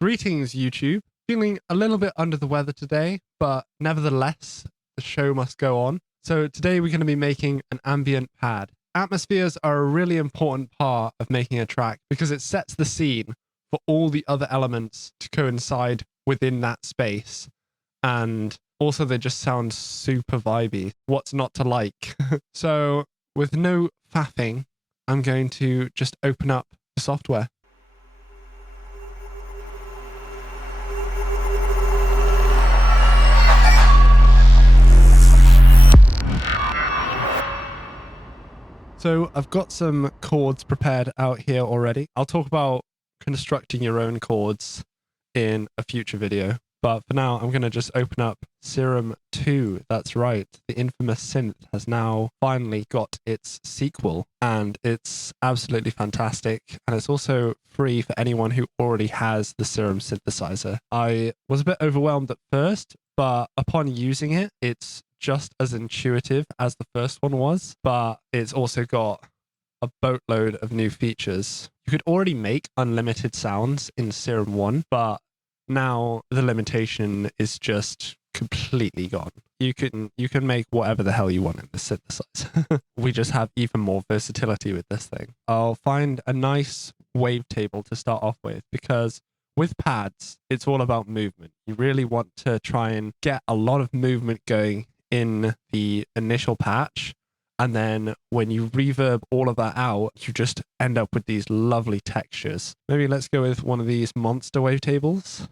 Greetings, YouTube. Feeling a little bit under the weather today, but nevertheless, the show must go on. So today we're going to be making an ambient pad. Atmospheres are a really important part of making a track because it sets the scene for all the other elements to coincide within that space. And also they just sound super vibey. What's not to like? So with no faffing, I'm going to just open up the software. So I've got some chords prepared out here already. I'll talk about constructing your own chords in a future video. But for now, I'm going to just open up Serum 2. That's right. The infamous synth has now finally got its sequel, and it's absolutely fantastic. And it's also free for anyone who already has the Serum synthesizer. I was a bit overwhelmed at first, but upon using it, it's just as intuitive as the first one was, but it's also got a boatload of new features. You could already make unlimited sounds in Serum 1, but now the limitation is just completely gone. You can make whatever the hell you want in the synthesizer. We just have even more versatility with this thing. I'll find a nice wavetable to start off with, because with pads, it's all about movement. You really want to try and get a lot of movement going in the initial patch, and then when you reverb all of that out, you just end up with these lovely textures. Maybe let's go with one of these monster wavetables.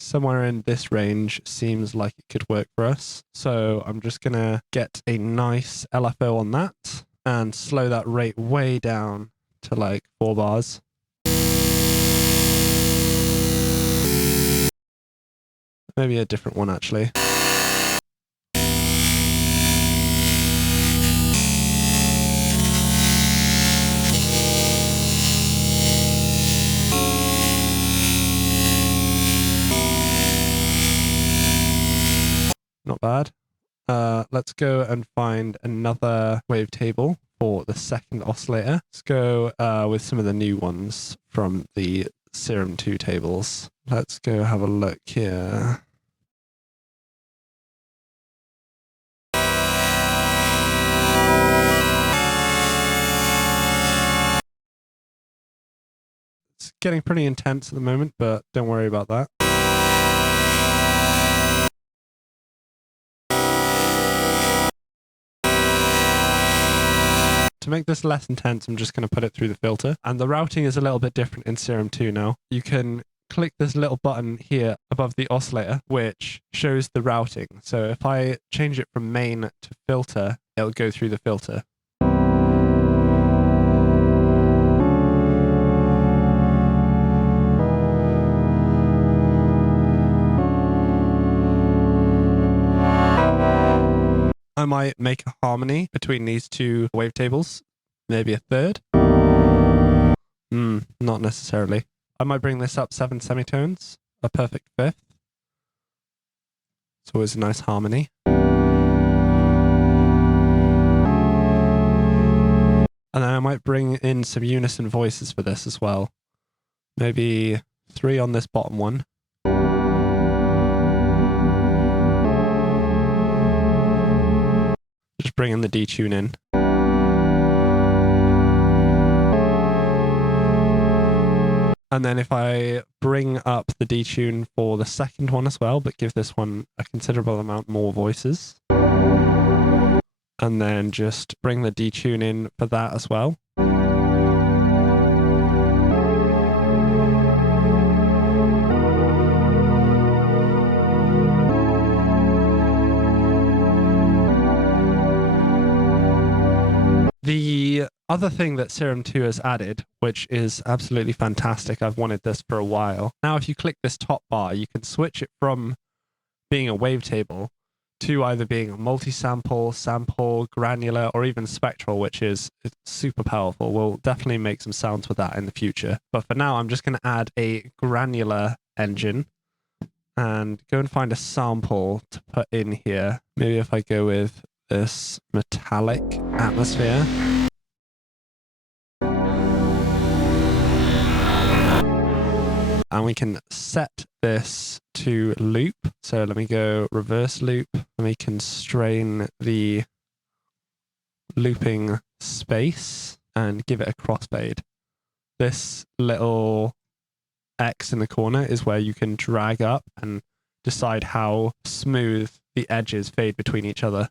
Somewhere in this range seems like it could work for us. So I'm just going to get a nice LFO on that and slow that rate way down to like 4 bars. Maybe a different one actually. Not bad. Let's go and find another wavetable for the second oscillator. Let's go with some of the new ones from the Serum 2 tables. Let's go have a look here. It's getting pretty intense at the moment, but don't worry about that. To make this less intense, I'm just going to put it through the filter. And the routing is a little bit different in Serum 2 now. You can click this little button here above the oscillator, which shows the routing. So if I change it from main to filter, it'll go through the filter. I might make a harmony between these two wavetables, maybe a third. Not necessarily. I might bring this up 7 semitones, a perfect fifth. It's always a nice harmony. And then I might bring in some unison voices for this as well. Maybe 3 on this bottom one. Just bringing the detune in. And then if I bring up the detune for the second one as well, but give this one a considerable amount more voices. And then just bring the detune in for that as well. The other thing that Serum 2 has added, which is absolutely fantastic, I've wanted this for a while. Now, if you click this top bar, you can switch it from being a wavetable to either being a multi-sample, sample, granular, or even spectral, which is super powerful. We'll definitely make some sounds with that in the future. But for now, I'm just going to add a granular engine and go and find a sample to put in here. Maybe if I go with this metallic atmosphere. And we can set this to loop. So let me go reverse loop. Let me constrain the looping space and give it a crossfade. This little X in the corner is where you can drag up and decide how smooth the edges fade between each other.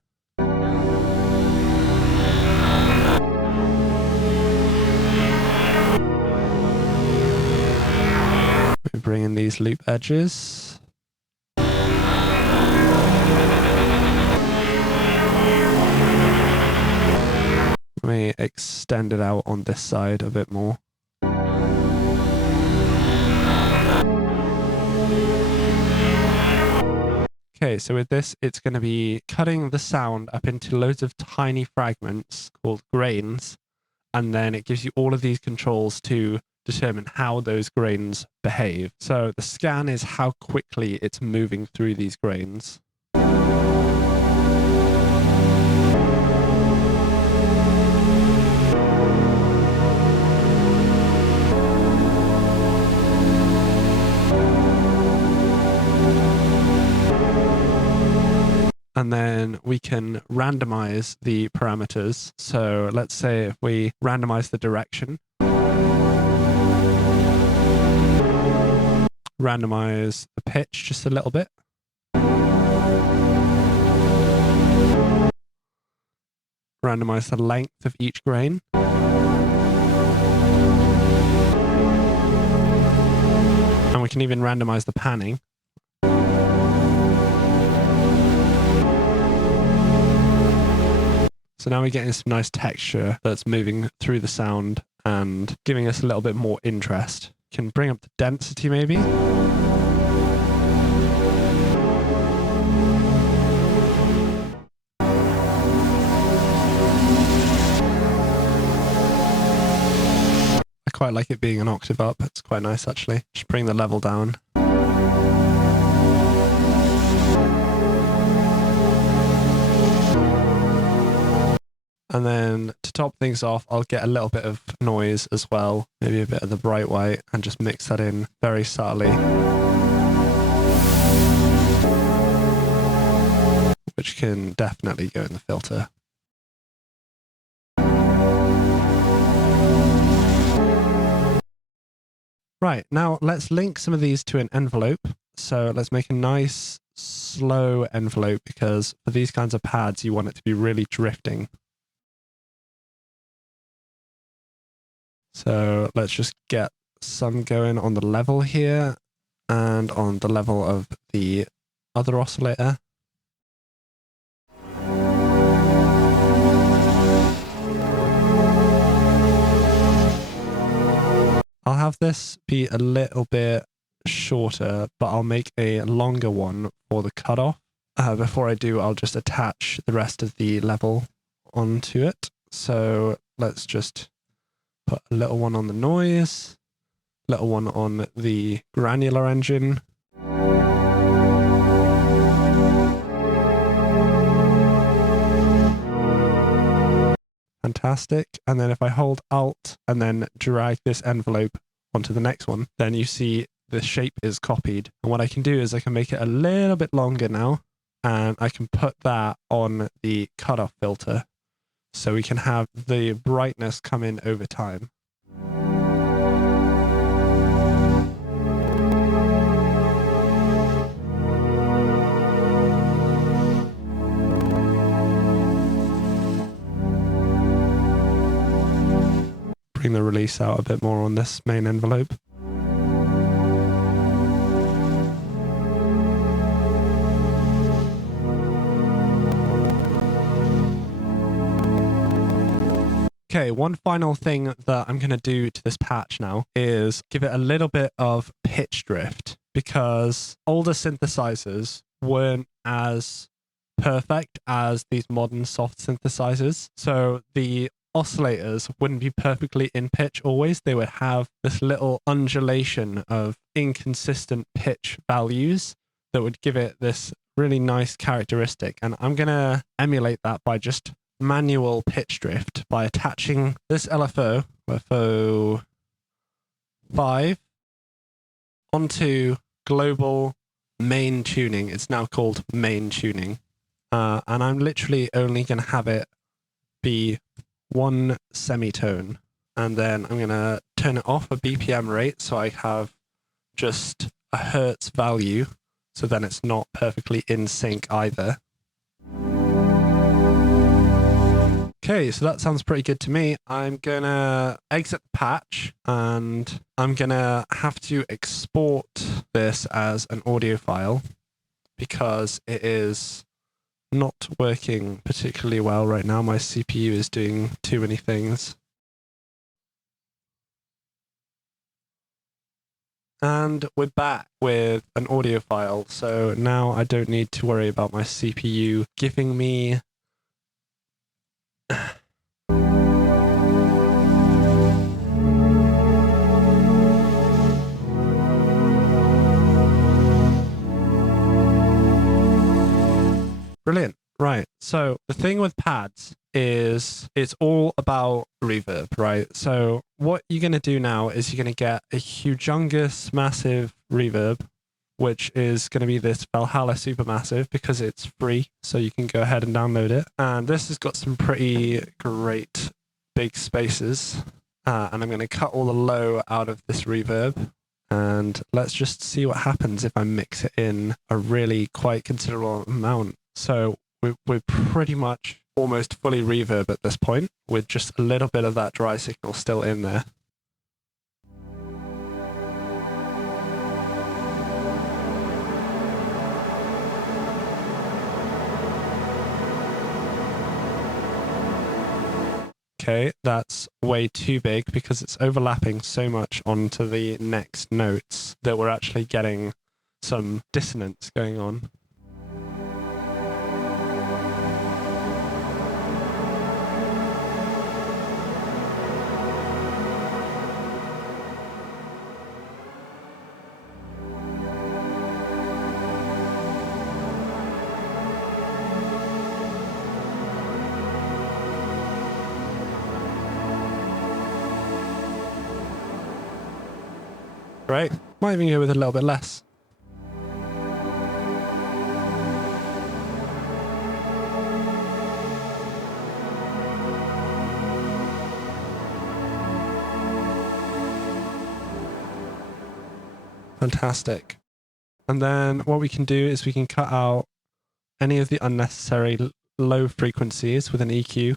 We bring in these loop edges. Let me extend it out on this side a bit more. Okay, so with this, it's going to be cutting the sound up into loads of tiny fragments called grains, and then it gives you all of these controls to determine how those grains behave. So the scan is how quickly it's moving through these grains. And then we can randomize the parameters. So let's say if we randomize the direction, randomize the pitch just a little bit, randomize the length of each grain, and we can even randomize the panning. So now we're getting some nice texture that's moving through the sound and giving us a little bit more interest. Can bring up the density maybe. I quite like it being an octave up. It's quite nice actually. Just bring the level down. And then to top things off, I'll get a little bit of noise as well, maybe a bit of the bright white, and just mix that in very subtly. Which can definitely go in the filter. Right, now let's link some of these to an envelope. So let's make a nice slow envelope, because for these kinds of pads, you want it to be really drifting. So let's just get some going on the level here and on the level of the other oscillator. I'll have this be a little bit shorter, but I'll make a longer one for the cutoff. Before I do, I'll just attach the rest of the level onto it. So let's just put a little one on the noise, little one on the granular engine. Fantastic. And then if I hold Alt and then drag this envelope onto the next one, then you see the shape is copied. And what I can do is I can make it a little bit longer now, and I can put that on the cutoff filter. So we can have the brightness come in over time. Bring the release out a bit more on this main envelope. Okay, one final thing that I'm going to do to this patch now is give it a little bit of pitch drift, because older synthesizers weren't as perfect as these modern soft synthesizers. So the oscillators wouldn't be perfectly in pitch always. They would have this little undulation of inconsistent pitch values that would give it this really nice characteristic. And I'm going to emulate that by just manual pitch drift by attaching this LFO 5 onto global main tuning. It's now called main tuning. And I'm literally only going to have it be one semitone. And then I'm going to turn it off a BPM rate so I have just a hertz value. So then it's not perfectly in sync either. Okay, so that sounds pretty good to me. I'm gonna exit the patch and I'm gonna have to export this as an audio file because it is not working particularly well right now. My CPU is doing too many things. And we're back with an audio file. So now I don't need to worry about my CPU giving me Brilliant. Right. So the thing with pads is it's all about reverb, right? So what you're going to do now is you're going to get a humongous, massive reverb, which is going to be this Valhalla Supermassive because it's free. So you can go ahead and download it. And this has got some pretty great big spaces. And I'm going to cut all the low out of this reverb. And let's just see what happens if I mix it in a really quite considerable amount. So we're pretty much almost fully reverb at this point with just a little bit of that dry signal still in there. Okay, that's way too big because it's overlapping so much onto the next notes that we're actually getting some dissonance going on. Right, might even go with a little bit less. Fantastic. And then what we can do is we can cut out any of the unnecessary low frequencies with an EQ.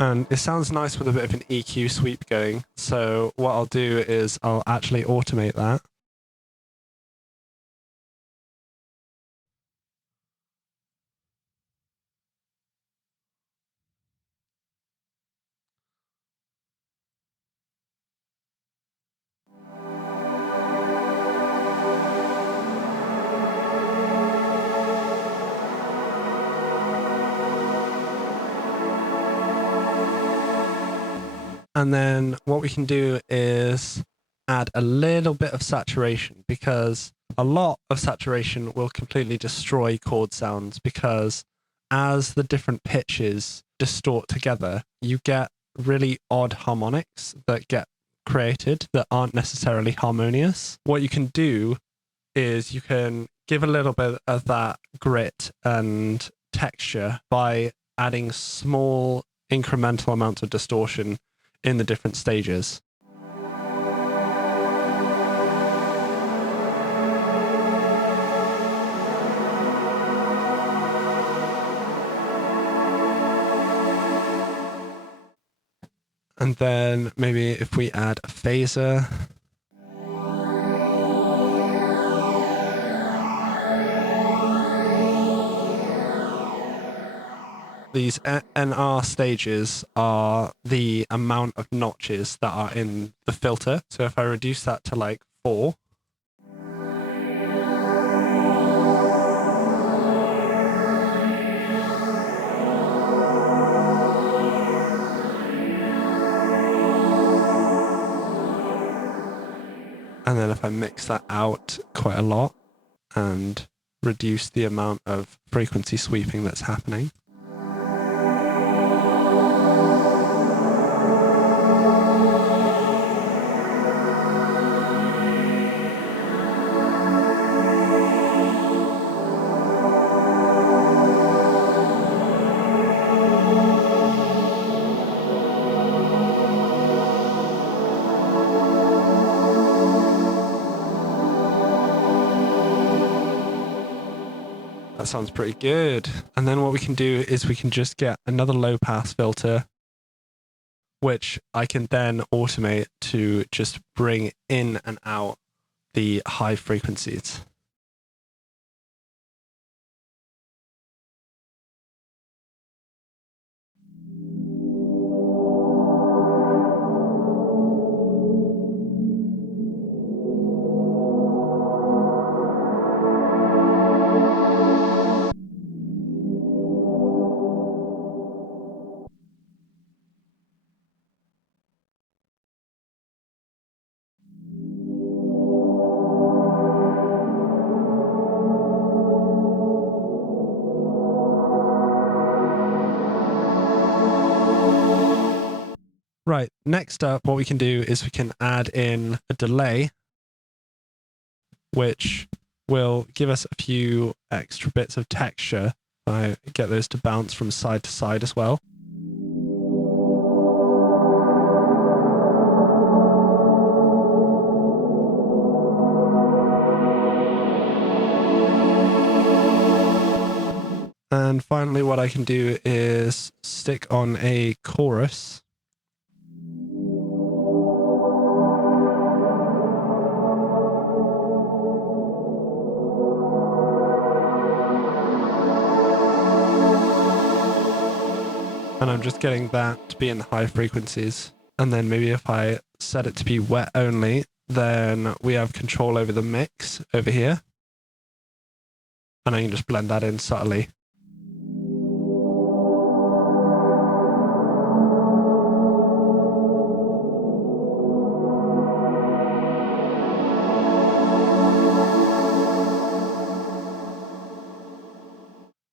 And it sounds nice with a bit of an EQ sweep going. So what I'll do is I'll actually automate that. And then what we can do is add a little bit of saturation because a lot of saturation will completely destroy chord sounds because as the different pitches distort together, you get really odd harmonics that get created that aren't necessarily harmonious. What you can do is you can give a little bit of that grit and texture by adding small incremental amounts of distortion in the different stages. And then maybe if we add a phaser. These NR stages are the amount of notches that are in the filter. So if I reduce that to like 4, and then if I mix that out quite a lot and reduce the amount of frequency sweeping that's happening. That sounds pretty good. And then what we can do is we can just get another low pass filter, which I can then automate to just bring in and out the high frequencies. Right, next up, what we can do is we can add in a delay, which will give us a few extra bits of texture. I get those to bounce from side to side as well. And finally, what I can do is stick on a chorus. And I'm just getting that to be in the high frequencies. And then maybe if I set it to be wet only, then we have control over the mix over here. And I can just blend that in subtly.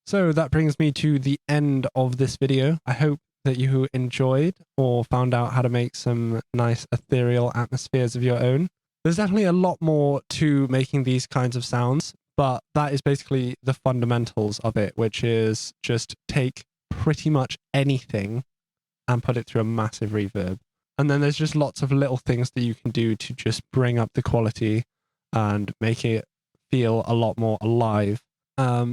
So that brings me to the end of this video. I hope that you enjoyed or found out how to make some nice ethereal atmospheres of your own. There's definitely a lot more to making these kinds of sounds, but that is basically the fundamentals of it, which is just take pretty much anything and put it through a massive reverb. And then there's just lots of little things that you can do to just bring up the quality and make it feel a lot more alive.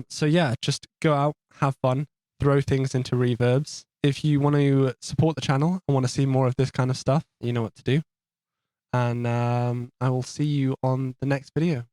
So yeah, just go out, have fun, throw things into reverbs. If you want to support the channel and want to see more of this kind of stuff, you know what to do. And I will see you on the next video.